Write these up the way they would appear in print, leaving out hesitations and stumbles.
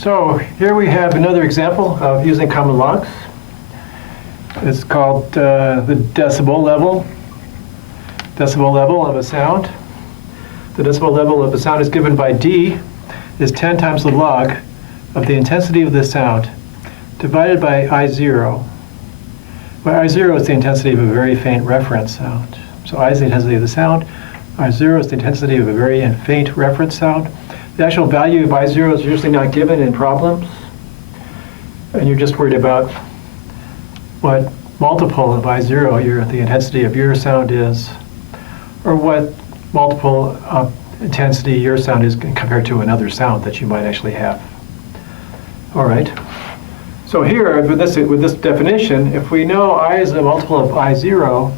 So here we have another example of using common logs. It's called the decibel level of a sound. The decibel level of a sound is given by D is 10 times the log of the intensity of the sound divided by I0, where I0 is the intensity of a very faint reference sound. So I is the intensity of the sound, I0 is the intensity of a very faint reference sound. The actual value of I0 is usually not given in problems, and you're just worried about what multiple of I0 the intensity of your sound is, or what multiple of intensity your sound is compared to another sound that you might actually have. All right. So here, with this definition, if we know I is a multiple of I0,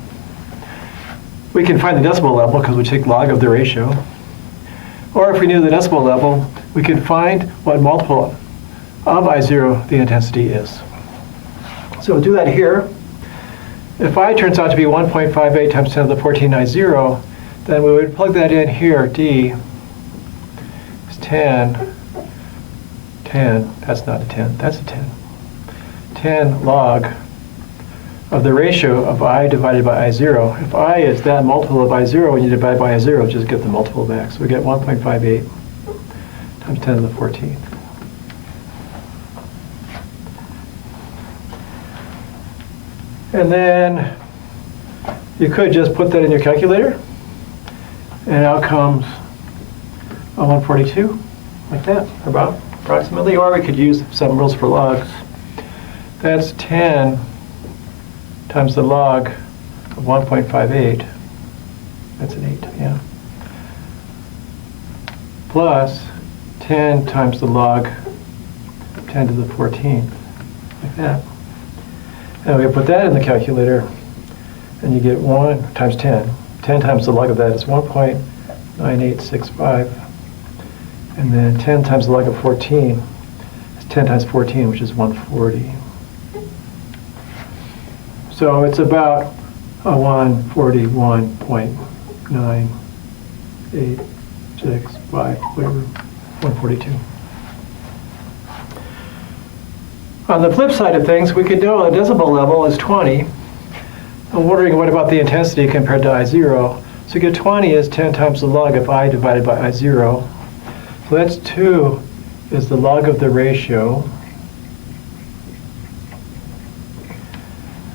we can find the decibel level because we take log of the ratio. Or if we knew the decibel level, we could find what multiple of I0 the intensity is. So we'll do that here. If I turns out to be 1.58 times 10 to the 14 I0, then we would plug that in here. D is 10, that's not a 10, that's a 10. 10 log of the ratio of I divided by I0. If I is that multiple of I0, when you divide by I0, just get the multiple back. So we get 1.58 times 10 to the 14th. And then you could just put that in your calculator, and out comes a 142, like that, about approximately. Or we could use some rules for logs. That's 10 times the log of 1.58. That's an 8, yeah. Plus 10 times the log of 10 to the 14th, like that. And we put that in the calculator, and you get 1 times 10. 10 times the log of that is 1.9865. And then 10 times the log of 14 is 10 times 14, which is 140. So it's about a 141.9865, whatever, 142. On the flip side of things, we could know the decibel level is 20. I'm wondering what about the intensity compared to I0. So you get 20 is 10 times the log of I divided by I0. So that's 2 is the log of the ratio.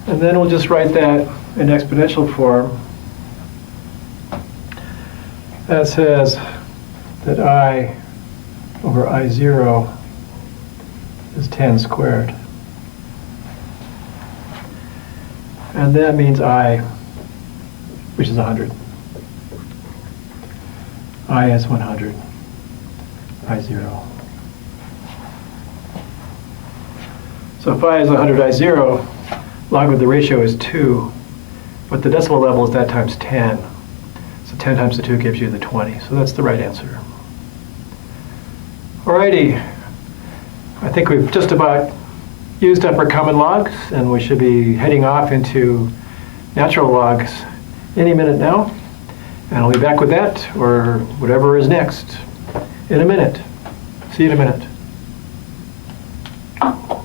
And then we'll just write that in exponential form. That says that I over I0 is 10 squared. And that means I, which is 100. I is 100, I0. So if I is 100 I0, log of the ratio is 2, but the decibel level is that times 10. So 10 times the 2 gives you the 20. So that's the right answer. Alrighty, I think we've just about used up our common logs, and we should be heading off into natural logs any minute now. And I'll be back with that, or whatever is next, in a minute. See you in a minute.